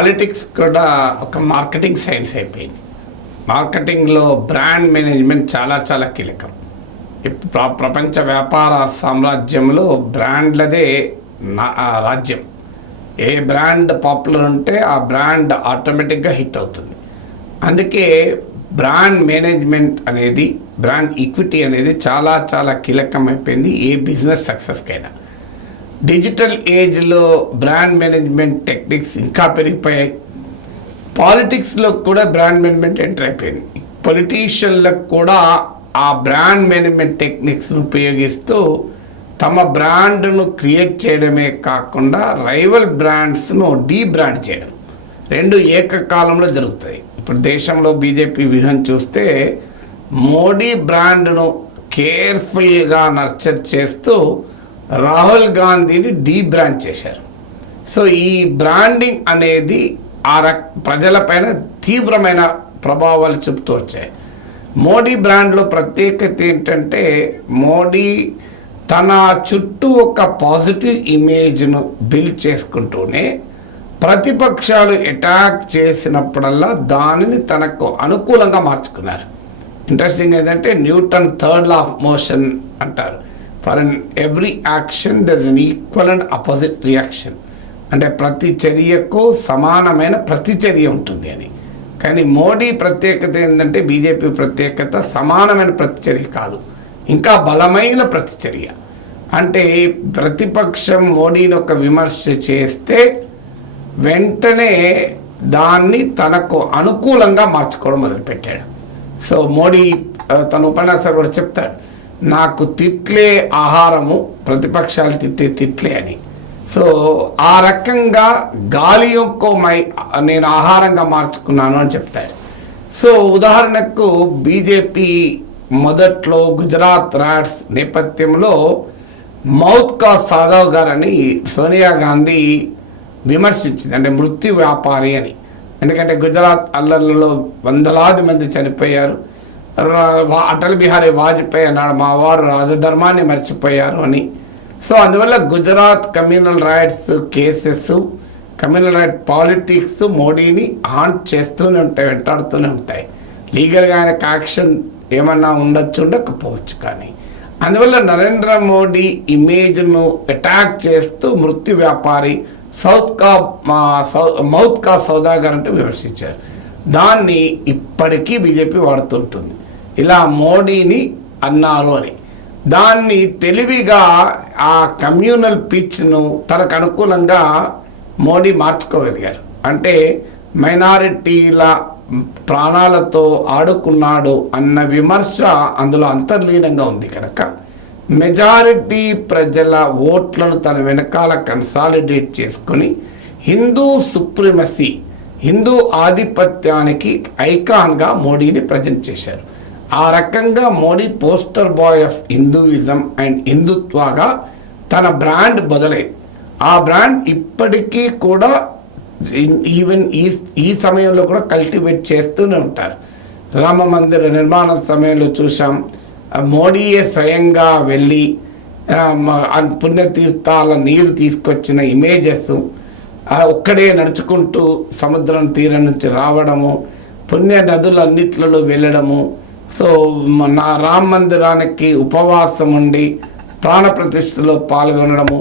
Politics కూడా ఒక marketing science అయిపోయింది. మార్కెటింగ్లో బ్రాండ్ మేనేజ్మెంట్ చాలా చాలా కీలకం. ప్రపంచ వ్యాపార సామ్రాజ్యంలో బ్రాండ్లదే రాజ్యం. ఏ బ్రాండ్ పాపులర్ ఉంటే ఆ బ్రాండ్ ఆటోమేటిక్గా హిట్ అవుతుంది. అందుకే బ్రాండ్ మేనేజ్మెంట్ అనేది, బ్రాండ్ ఈక్విటీ అనేది చాలా చాలా కీలకమైపోయింది ఏ బిజినెస్ సక్సెస్కైనా. డిజిటల్ ఏజ్లో బ్రాండ్ మేనేజ్మెంట్ టెక్నిక్స్ ఇంకా పెరిగిపోయాయి. పాలిటిక్స్లో కూడా బ్రాండ్ మేనేజ్మెంట్ ఎంటర్ అయిపోయింది. పొలిటీషియన్లకు కూడా ఆ బ్రాండ్ మేనేజ్మెంట్ టెక్నిక్స్ను ఉపయోగిస్తూ తమ బ్రాండ్ను క్రియేట్ చేయడమే కాకుండా రైవల్ బ్రాండ్స్ను డీబ్రాండ్ చేయడం, రెండు ఏకకాలంలో జరుగుతాయి. ఇప్పుడు దేశంలో బీజేపీ వ్యూహం చూస్తే మోడీ బ్రాండ్ను కేర్ఫుల్గా నర్చర్ చేస్తూ రాహుల్ గాంధీని డీబ్రాండ్ చేశారు. సో ఈ బ్రాండింగ్ అనేది ప్రజలపైన తీవ్రమైన ప్రభావాలు చూపుతూ వచ్చాయి. మోడీ బ్రాండ్లో ప్రత్యేకత ఏంటంటే మోడీ తన చుట్టూ ఒక పాజిటివ్ ఇమేజ్ను బిల్డ్ చేసుకుంటూనే ప్రతిపక్షాలు అటాక్ చేసినప్పుడల్లా దానిని తనకు అనుకూలంగా మార్చుకున్నారు. ఇంట్రెస్టింగ్ ఏంటంటే Newton third law of motion అంటారు. For every action there is an equal and opposite reaction. అంటే ప్రతి చర్యకు సమానమైన ప్రతిచర్య ఉంటుంది అని. కానీ మోడీ ప్రత్యేకత ఏంటంటే, బీజేపీ ప్రత్యేకత సమానమైన ప్రతిచర్య కాదు, ఇంకా బలమైన ప్రతిచర్య. అంటే ప్రతిపక్షం మోడీని ఒక విమర్శ చేస్తే వెంటనే దాన్ని తనకు అనుకూలంగా మార్చుకోవడం మొదలుపెట్టాడు. సో మోడీ తన ఉపన్యాసాలు కూడా చెప్తాడు, నాకు తిట్లే ఆహారము, ప్రతిపక్షాలు తిట్టే తిట్లే అని. సో ఆ రకంగా గాలి యొక్క నేను ఆహారంగా మార్చుకున్నాను అని చెప్తాడు. సో ఉదాహరణకు బీజేపీ మొదట్లో గుజరాత్ రైట్స్ నేపథ్యంలో మౌత్ కా సాదవ్ గారని సోనియా గాంధీ విమర్శించింది, అంటే మృత్యు వ్యాపారి అని. ఎందుకంటే గుజరాత్ అల్లర్లలో వందలాది మంది చనిపోయారు. అటల్ బిహారీ వాజ్పేయి అన్నాడు, మా వారు రాజధర్మాన్ని మర్చిపోయారు అని. సో అందువల్ల Gujarat communal rights cases, communal right politics మోడీని హాంట్ చేస్తూనే ఉంటాయి, వెంటాడుతూనే ఉంటాయి. లీగల్గా ఆయనకు యాక్షన్ ఏమన్నా ఉండొచ్చు, ఉండకపోవచ్చు. కానీ అందువల్ల నరేంద్ర మోడీ ఇమేజ్ను అటాక్ చేస్తూ మృత్యు వ్యాపారి, మౌత్ కా సౌదాగర్ అంటూ విమర్శించారు. దాన్ని ఇప్పటికీ బీజేపీ వాడుతుంటుంది, ఇలా మోడీని అన్నారు అని. దాన్ని తెలివిగా ఆ కమ్యూనల్ పిచ్ను తనకు అనుకూలంగా మోడీ మార్చుకోగలిగారు. అంటే మైనారిటీల ప్రాణాలతో ఆడుకున్నాడు అన్న విమర్శ అందులో అంతర్లీనంగా ఉంది కనుక మెజారిటీ ప్రజల ఓట్లను తన వెనకాల కన్సాలిడేట్ చేసుకొని హిందూ సుప్రీమసీ, హిందూ ఆధిపత్యానికి ఐకాన్గా మోడీని ప్రజెంట్ చేశారు. ఆ రకంగా Modi poster boy of Hinduism and హిందుత్వగా తన బ్రాండ్ మొదలైంది. ఆ బ్రాండ్ ఇప్పటికీ కూడా ఈవెన్ ఈ సమయంలో కూడా కల్టివేట్ చేస్తూనే ఉంటారు. రామ మందిర నిర్మాణం సమయంలో చూసాం, మోడీయే స్వయంగా వెళ్ళి పుణ్యతీర్థాల నీరు తీసుకొచ్చిన ఇమేజెస్, ఒక్కడే నడుచుకుంటూ సముద్రం తీరం నుంచి రావడము, పుణ్య నదులన్నిట్లలో వెళ్ళడము. సో నా రామ మందిరానికి ఉపవాసం ఉండి ప్రాణప్రతిష్ఠలో పాల్గొనడము,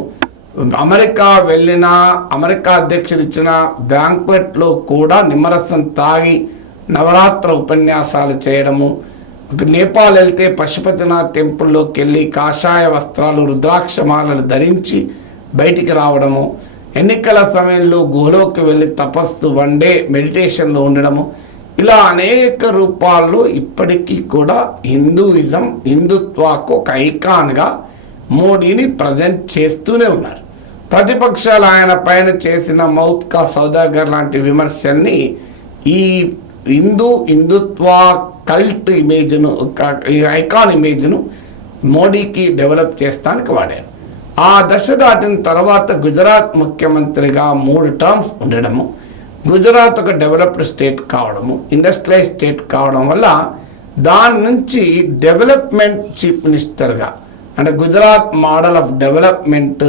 అమెరికా వెళ్ళిన అమెరికా అధ్యక్షుడు ఇచ్చిన బ్యాంక్వెట్లో కూడా నిమ్మరసం తాగి నవరాత్ర ఉపన్యాసాలు చేయడము, నేపాల్ వెళ్తే పశుపతినాథ్ టెంపుల్లోకి వెళ్ళి కాషాయ వస్త్రాలు, రుద్రాక్షమాలను ధరించి బయటికి రావడము, ఎన్నికల సమయంలో గుహలోకి వెళ్ళి తపస్సు, వన్డే మెడిటేషన్లో ఉండడము, ఇలా అనేక రూపాల్లో ఇప్పటికీ కూడా హిందూయిజం, హిందుత్వకు ఒక ఐకాన్గా మోడీని ప్రజెంట్ చేస్తూనే ఉన్నారు. ప్రతిపక్షాలు ఆయన పైన చేసిన మౌత్ కా సౌదాగర్ లాంటి విమర్శల్ని ఈ హిందుత్వ కల్ట్ ఇమేజ్ను, ఐకాన్ ఇమేజ్ను మోడీకి డెవలప్ చేస్తానికి వాడారు. ఆ దశ దాటిన తర్వాత గుజరాత్ ముఖ్యమంత్రిగా 3 టర్మ్స్ ఉండడము, గుజరాత్ ఒక డెవలప్డ్ స్టేట్ కావడము, ఇండస్ట్రియలైజ్ స్టేట్ కావడం వల్ల దాని నుంచి డెవలప్మెంట్ చీఫ్ మినిస్టర్గా, అంటే Gujarat model of development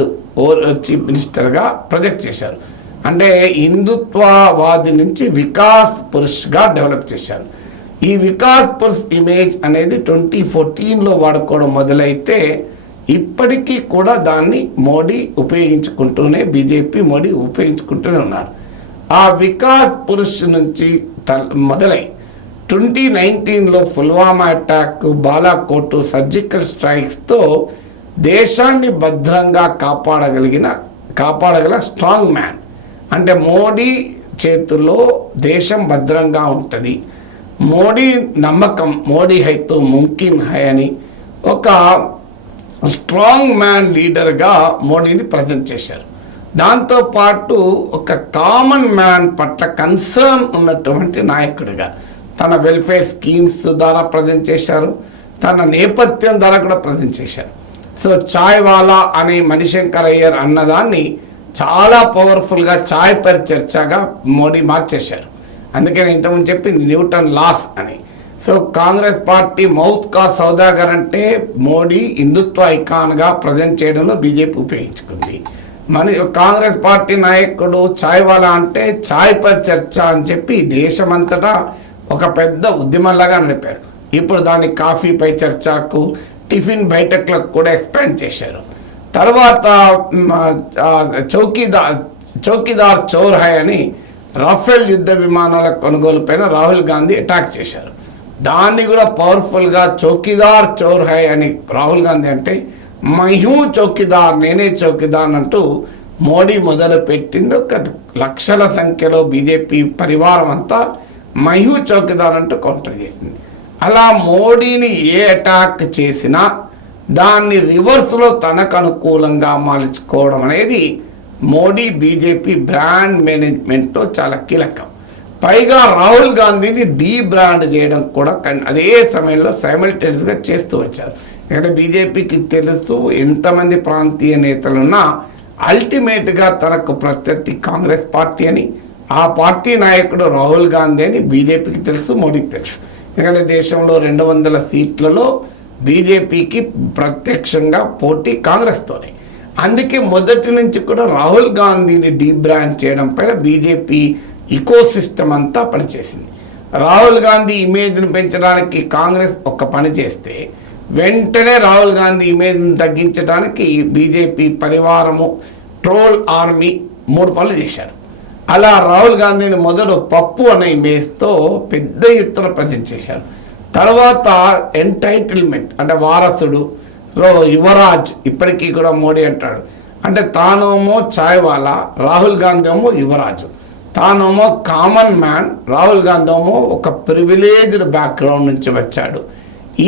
chief మినిస్టర్గా ప్రొజెక్ట్ చేశారు. అంటే హిందుత్వవాది నుంచి వికాస్ పురుష్గా డెవలప్ చేశారు. ఈ వికాస్ పురుష్ ఇమేజ్ అనేది 2014లో వాడుకోవడం మొదలైతే ఇప్పటికీ కూడా దాన్ని మోడీ ఉపయోగించుకుంటూనే, బీజేపీ మోడీ ఉపయోగించుకుంటూనే ఉన్నారు. ఆ వికాస్ పురుష్ నుంచి మొదలై 2019లో పుల్వామా అటాక్, బాలాకోట్, సర్జికల్ స్ట్రైక్స్తో దేశాన్ని భద్రంగా కాపాడగల స్ట్రాంగ్ మ్యాన్. అంటే మోడీ చేతుల్లో దేశం భద్రంగా ఉంటుంది, మోడీ నమ్మకం, మోడీ హైతో ముమ్కిన్ హై అని ఒక స్ట్రాంగ్ మ్యాన్ లీడర్గా మోడీని ప్రజెంట్ చేశారు. దాంతోపాటు ఒక కామన్ మ్యాన్ పట్ల కన్సర్న్ ఉన్నటువంటి నాయకుడిగా తన వెల్ఫేర్ స్కీమ్స్ ద్వారా ప్రజెంట్ చేశారు, తన నేపథ్యం ద్వారా కూడా ప్రజెంట్ చేశారు. సో చాయ్ వాలా అనే మణిశంకర్ అయ్యర్ అన్నదాన్ని చాలా పవర్ఫుల్గా చాయ్ పర్ చర్చగా మోడీ మార్చేశారు. అందుకే నేను ఇంతకుముందు చెప్పింది న్యూటన్ లాస్ అని. సో కాంగ్రెస్ పార్టీ మౌత్ కా సౌదాగర్ అంటే మోడీ హిందుత్వ ఐకాన్గా ప్రజెంట్ చేయడంలో బీజేపీ ఉపయోగించుకుంది. కాంగ్రెస్ పార్టీ నాయకుడు చాయ్ వాలా అంటే చాయ్ పర్ చర్చ అని చెప్పి దేశమంతటా ఒక పెద్ద ఉద్యమంలాగా నడిపారు. ఇప్పుడు దాన్ని కాఫీపై చర్చకు, టిఫిన్ బైఠక్లకు కూడా ఎక్స్పాండ్ చేశారు. తర్వాత చౌకీదార్ చోర్ హై అని రాఫెల్ యుద్ధ విమానాల కొనుగోలు పైన రాహుల్ గాంధీ అటాక్ చేశారు. దాన్ని కూడా పవర్ఫుల్గా చౌకీదార్ చోర్ హై అని రాహుల్ గాంధీ అంటే మహూ చౌకీదార్, నేనే చౌకీదార్ అంటూ మోడీ మొదలు పెట్టింది. ఒక లక్షల సంఖ్యలో బీజేపీ పరివారం అంతా మహూ చౌకీదార్ అంటూ కౌంటర్ చేసింది. అలా మోడీని ఏ అటాక్ చేసినా దాన్ని రివర్స్లో తనకు అనుకూలంగా మార్చుకోవడం అనేది మోడీ బీజేపీ బ్రాండ్ మేనేజ్మెంట్లో చాలా కీలకం. పైగా రాహుల్ గాంధీని డీ బ్రాండ్ చేయడం కూడా అదే సమయంలో సైమల్టేనియస్గా చేస్తూ వచ్చారు. ఎందుకంటే బీజేపీకి తెలుసు ఎంతమంది ప్రాంతీయ నేతలున్నా అల్టిమేట్గా తనకు ప్రత్యర్థి కాంగ్రెస్ పార్టీ అని, ఆ పార్టీ నాయకుడు రాహుల్ గాంధీ అని బీజేపీకి తెలుసు, మోడీకి తెలుసు. ఎందుకంటే దేశంలో 200 సీట్లలో బీజేపీకి ప్రత్యక్షంగా పోటీ కాంగ్రెస్తోనే. అందుకే మొదటి నుంచి కూడా రాహుల్ గాంధీని డీబ్రాండ్ చేయడం పైన బీజేపీ ఇకో సిస్టమ్ అంతా పనిచేసింది. రాహుల్ గాంధీ ఇమేజ్ను పెంచడానికి కాంగ్రెస్ ఒక పని చేస్తే వెంటనే రాహుల్ గాంధీ ఇమేజ్ను తగ్గించడానికి బీజేపీ పరివారము, ట్రోల్ ఆర్మీ 3 పనులు చేశారు. అలా రాహుల్ గాంధీని మొదలు పప్పు అనే ఇమేజ్తో పెద్ద ఎత్తున ప్రజెంట్ చేశారు. తర్వాత ఎంటైటిల్మెంట్ అంటే వారసుడు, యువరాజ్, ఇప్పటికీ కూడా మోడీ అంటాడు. అంటే తానేమో చాయ్ వాలా, రాహుల్ గాంధీ ఏమో యువరాజు. తానేమో కామన్ మ్యాన్, రాహుల్ గాంధీ ఏమో ఒక ప్రివిలేజ్డ్ బ్యాక్గ్రౌండ్ నుంచి వచ్చాడు.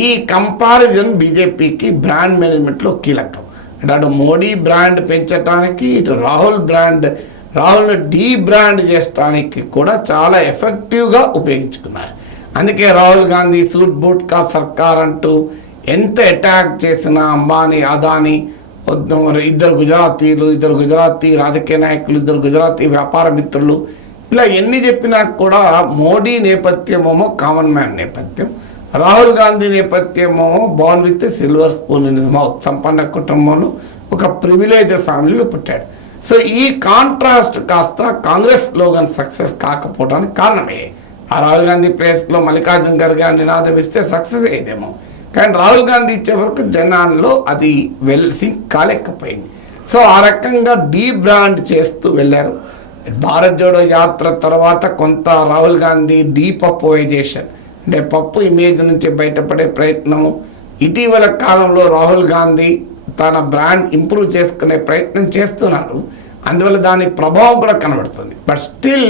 ఈ కంపారిజన్ బీజేపీకి బ్రాండ్ మేనేజ్మెంట్లో కీలకం. అంటే అటు మోడీ బ్రాండ్ పెంచడానికి, ఇటు రాహుల్ని డీ బ్రాండ్ చేయడానికి కూడా చాలా ఎఫెక్టివ్గా ఉపయోగించుకున్నారు. అందుకే రాహుల్ గాంధీ సూట్ బూట్ కా సర్కార్ అంటూ ఎంత అటాక్ చేసినా అంబానీ, అదానీ, ఇద్దరు గుజరాతీ రాజకీయ నాయకులు, 2 గుజరాతీ వ్యాపార మిత్రులు, ఇలా ఎన్ని చెప్పినా కూడా మోడీ నేపథ్యమేమో కామన్ మ్యాన్ నేపథ్యం, రాహుల్ గాంధీ నేపథ్యమేమో born with silver spoon in his mouth, సంపన్న కుటుంబంలో ఒక ప్రివిలేజ్డ్ ఫ్యామిలీలో పుట్టాడు. సో ఈ కాంట్రాస్ట్ కాస్త కాంగ్రెస్ స్లోగన్ సక్సెస్ కాకపోవడానికి కారణమే. ఆ రాహుల్ గాంధీ ప్లేస్లో మల్లికార్జున్ ఖర్గే నినాదం ఇస్తే సక్సెస్ అయ్యేదేమో, కానీ రాహుల్ గాంధీ ఇచ్చే వరకు జనాల్లో అది సింక్ కాలేకపోయింది. సో ఆ రకంగా డీ బ్రాండ్ చేస్తూ వెళ్ళారు. భారత్ జోడో యాత్ర తర్వాత కొంత రాహుల్ గాంధీ డీపప్పోయిజేషన్ అంటే పప్పు ఇమేజ్ నుంచి బయటపడే ప్రయత్నము, ఇటీవల కాలంలో రాహుల్ గాంధీ తన బ్రాండ్ ఇంప్రూవ్ చేసుకునే ప్రయత్నం చేస్తున్నాడు. అందువల్ల దాని ప్రభావం కూడా కనబడుతుంది. బట్ స్టిల్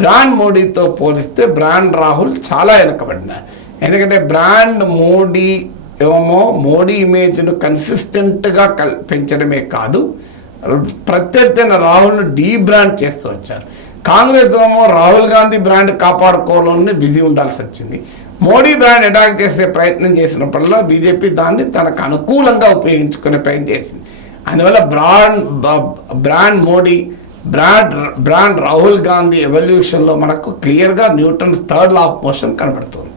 బ్రాండ్ మోడీతో పోలిస్తే బ్రాండ్ రాహుల్ చాలా వెనకబడినారు. ఎందుకంటే బ్రాండ్ మోడీ ఏమో మోడీ ఇమేజ్ను కన్సిస్టెంట్గా పెంచడమే కాదు, ప్రత్యర్థి రాహుల్ను డీ బ్రాండ్ చేస్తూ వచ్చారు. కాంగ్రెస్ ఏమో రాహుల్ గాంధీ బ్రాండ్ కాపాడుకోవడంలో బిజీ ఉండాల్సి వచ్చింది. మోడీ బ్రాండ్ అటాక్ చేసే ప్రయత్నం చేసినప్పుడల్లా బీజేపీ దాన్ని తనకు అనుకూలంగా ఉపయోగించుకునే ప్రయత్నం చేసింది. అందువల్ల బ్రాండ్ మోడీ, బ్రాండ్ రాహుల్ గాంధీ ఎవల్యూషన్లో మనకు క్లియర్గా Newton's 3rd law of motion కనబడుతుంది.